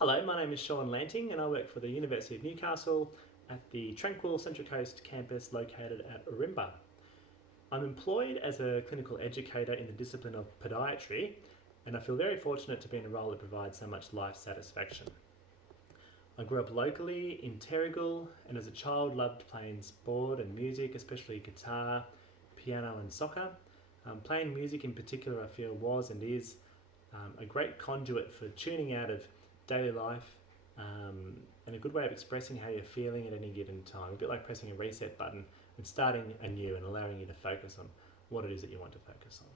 Hello, my name is Sean Lanting and I work for the University of Newcastle at the tranquil Central Coast campus located at Ourimbah. I'm employed as a clinical educator in the discipline of podiatry, and I feel very fortunate to be in a role that provides so much life satisfaction. I grew up locally in Terrigal, and as a child loved playing sport and music, especially guitar, piano and soccer. Playing music in particular I feel was and is a great conduit for tuning out of daily life, and a good way of expressing how you're feeling at any given time. A bit like pressing a reset button and starting anew and allowing you to focus on what it is that you want to focus on.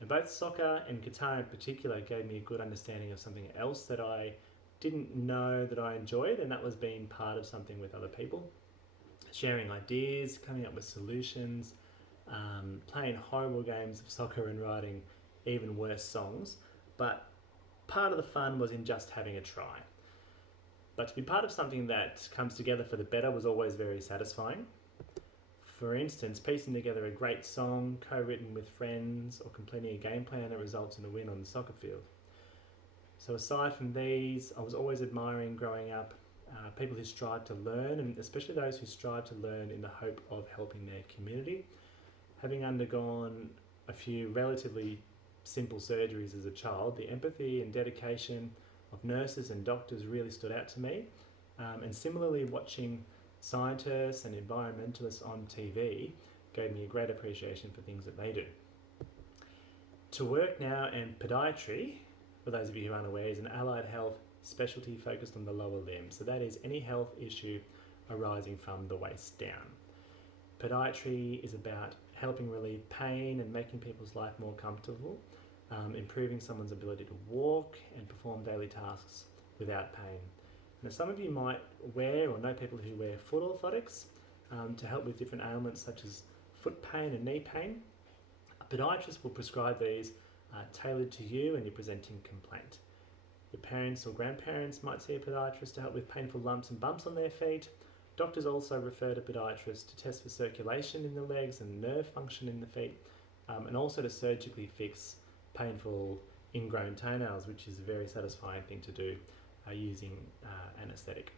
And both soccer and guitar in particular gave me a good understanding of something else that I didn't know that I enjoyed, and that was being part of something with other people, sharing ideas, coming up with solutions, playing horrible games of soccer and writing even worse songs. But part of the fun was in just having a try. But to be part of something that comes together for the better was always very satisfying. For instance, piecing together a great song, co-written with friends, or completing a game plan that results in a win on the soccer field. So aside from these, I was always admiring growing up people who strive to learn, and especially those who strive to learn in the hope of helping their community. Having undergone a few relatively simple surgeries as a child, the empathy and dedication of nurses and doctors really stood out to me. And similarly, watching scientists and environmentalists on TV gave me a great appreciation for things that they do. To work now in podiatry, for those of you who aren't aware, is an allied health specialty focused on the lower limbs. So that is any health issue arising from the waist down. Podiatry is about helping relieve pain and making people's life more comfortable, improving someone's ability to walk and perform daily tasks without pain. Now, some of you might wear or know people who wear foot orthotics to help with different ailments such as foot pain and knee pain. A podiatrist will prescribe these tailored to you and your presenting complaint. Your parents or grandparents might see a podiatrist to help with painful lumps and bumps on their feet. Doctors also refer to podiatrists to test for circulation in the legs and nerve function in the feet, and also to surgically fix painful ingrown toenails, which is a very satisfying thing to do using anaesthetic.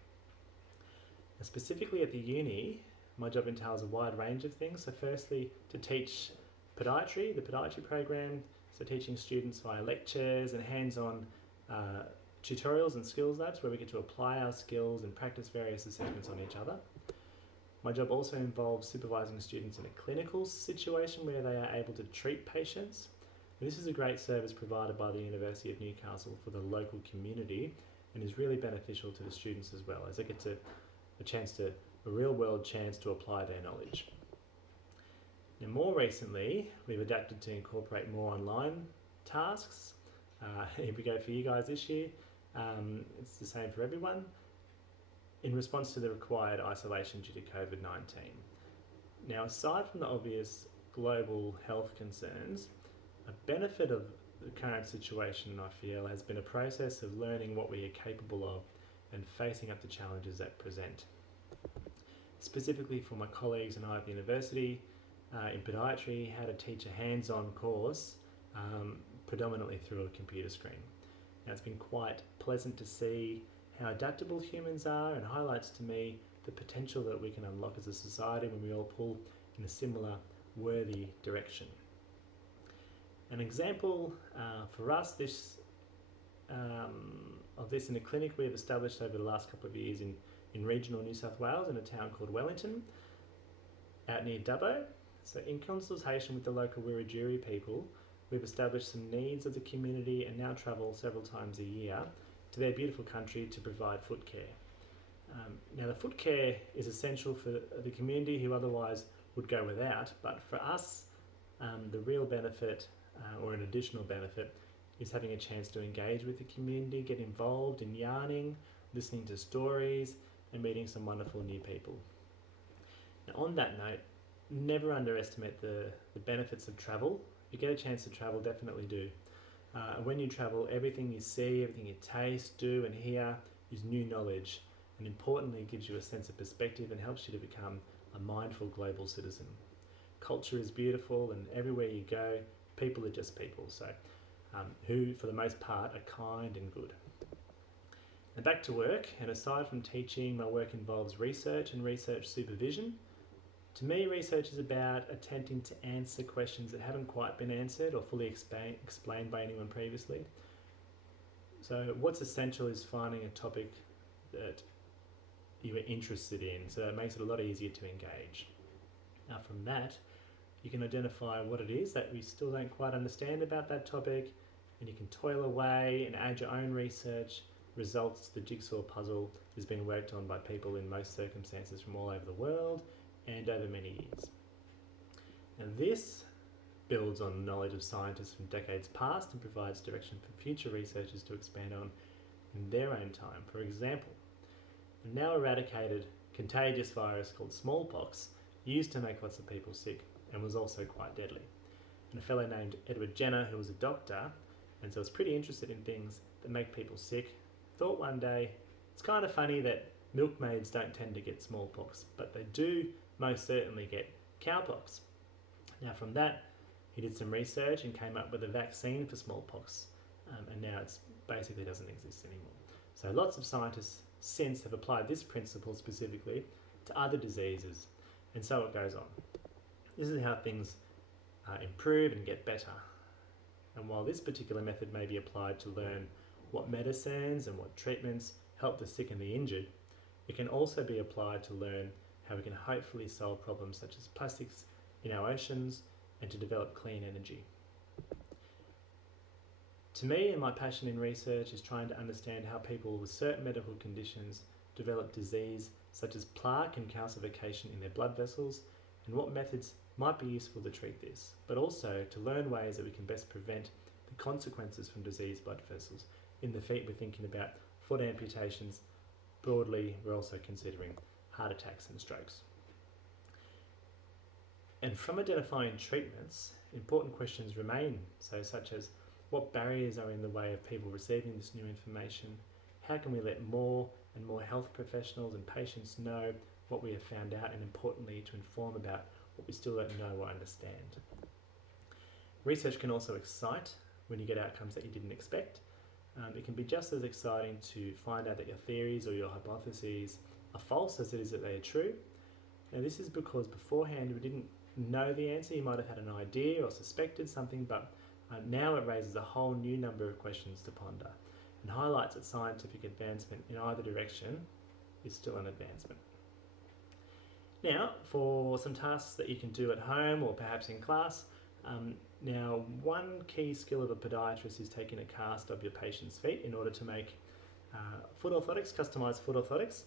Now, specifically at the uni, my job entails a wide range of things. So firstly, to teach podiatry, the podiatry program, so teaching students via lectures and hands-on tutorials and skills labs where we get to apply our skills and practice various assessments on each other. My job also involves supervising students in a clinical situation where they are able to treat patients. This is a great service provided by the University of Newcastle for the local community and is really beneficial to the students as well, as they get a real world chance to apply their knowledge. Now, more recently, we've adapted to incorporate more online tasks. Here we go for you guys this year. It's the same for everyone, in response to the required isolation due to COVID-19. Now, aside from the obvious global health concerns, a benefit of the current situation, I feel, has been a process of learning what we are capable of and facing up to challenges that present. Specifically for my colleagues and I at the university, in podiatry, how to teach a hands-on course predominantly through a computer screen. Now, it's been quite pleasant to see how adaptable humans are, and highlights to me the potential that we can unlock as a society when we all pull in a similar worthy direction. An example for us of this in a clinic we've established over the last couple of years in regional New South Wales in a town called Wellington, out near Dubbo. So in consultation with the local Wiradjuri people, we've established some needs of the community and now travel several times a year to their beautiful country to provide foot care. Now, the foot care is essential for the community who otherwise would go without, but for us, the real benefit or an additional benefit is having a chance to engage with the community, get involved in yarning, listening to stories, and meeting some wonderful new people. Now, on that note, never underestimate the benefits of travel. If you get a chance to travel, definitely do. When you travel, everything you see, everything you taste, do and hear is new knowledge, and importantly gives you a sense of perspective and helps you to become a mindful global citizen. Culture is beautiful, and everywhere you go, people are just people, so who for the most part are kind and good. And back to work, and aside from teaching, my work involves research and research supervision. To me, research is about attempting to answer questions that haven't quite been answered or fully explained by anyone previously. So what's essential is finding a topic that you are interested in, so that makes it a lot easier to engage. Now from that, you can identify what it is that we still don't quite understand about that topic, and you can toil away and add your own research results to the jigsaw puzzle that has been worked on by people in most circumstances from all over the world and over many years. Now this builds on knowledge of scientists from decades past and provides direction for future researchers to expand on in their own time. For example, a now eradicated contagious virus called smallpox used to make lots of people sick and was also quite deadly. And a fellow named Edward Jenner, who was a doctor and so was pretty interested in things that make people sick, thought one day, it's kind of funny that milkmaids don't tend to get smallpox, but they do most certainly get cowpox. Now from that, he did some research and came up with a vaccine for smallpox, and now it basically doesn't exist anymore. So lots of scientists since have applied this principle specifically to other diseases, and so it goes on. This is how things improve and get better. And while this particular method may be applied to learn what medicines and what treatments help the sick and the injured, it can also be applied to learn how we can hopefully solve problems such as plastics in our oceans and to develop clean energy. To me, and my passion in research is trying to understand how people with certain medical conditions develop disease such as plaque and calcification in their blood vessels, and what methods might be useful to treat this, but also to learn ways that we can best prevent the consequences from diseased blood vessels. In the feet, we're thinking about foot amputations. Broadly, we're also considering heart attacks and strokes. And from identifying treatments, important questions remain, such as what barriers are in the way of people receiving this new information? How can we let more and more health professionals and patients know what we have found out, and importantly to inform about what we still don't know or understand? Research can also excite when you get outcomes that you didn't expect. It can be just as exciting to find out that your theories or your hypotheses are false as it is that they are true. Now this is because beforehand we didn't know the answer. You might have had an idea or suspected something, but now it raises a whole new number of questions to ponder and highlights that scientific advancement in either direction is still an advancement. Now, for some tasks that you can do at home or perhaps in class, now one key skill of a podiatrist is taking a cast of your patient's feet in order to make foot orthotics, customised foot orthotics.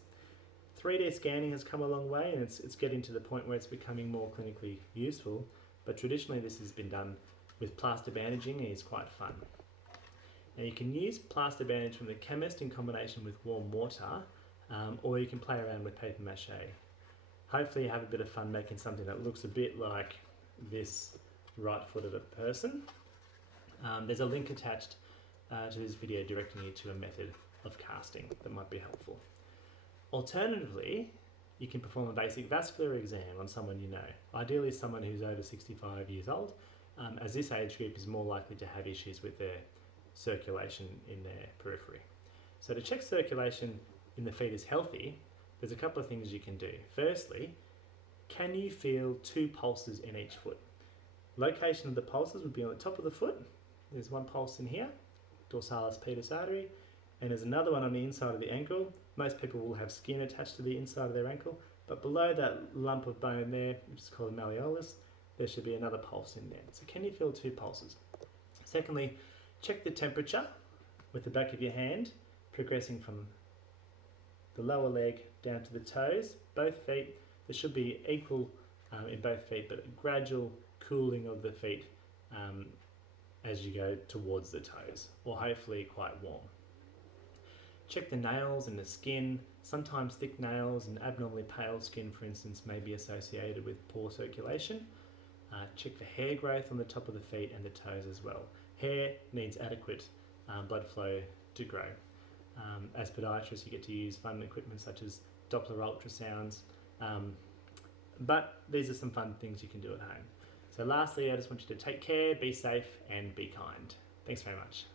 3D scanning has come a long way, and it's getting to the point where it's becoming more clinically useful, but traditionally this has been done with plaster bandaging and is quite fun. Now you can use plaster bandage from the chemist in combination with warm water, or you can play around with paper mache. Hopefully you have a bit of fun making something that looks a bit like this right foot of a person. There's a link attached to this video directing you to a method of casting that might be helpful. Alternatively, you can perform a basic vascular exam on someone you know, ideally someone who's over 65 years old, as this age group is more likely to have issues with their circulation in their periphery. So to check circulation in the feet is healthy, there's a couple of things you can do. Firstly, can you feel 2 pulses in each foot? Location of the pulses would be on the top of the foot. There's one pulse in here, dorsalis pedis artery, and there's another one on the inside of the ankle. Most people will have skin attached to the inside of their ankle, but below that lump of bone there, which is called a malleolus, there should be another pulse in there. So can you feel 2 pulses? Secondly, check the temperature with the back of your hand, progressing from the lower leg down to the toes, both feet. There should be equal in both feet, but a gradual cooling of the feet as you go towards the toes, or hopefully quite warm. Check the nails and the skin. Sometimes thick nails and abnormally pale skin, for instance, may be associated with poor circulation. Check for hair growth on the top of the feet and the toes as well. Hair needs adequate blood flow to grow. As podiatrists, you get to use fun equipment such as Doppler ultrasounds, but these are some fun things you can do at home. So lastly, I just want you to take care, be safe, and be kind. Thanks very much.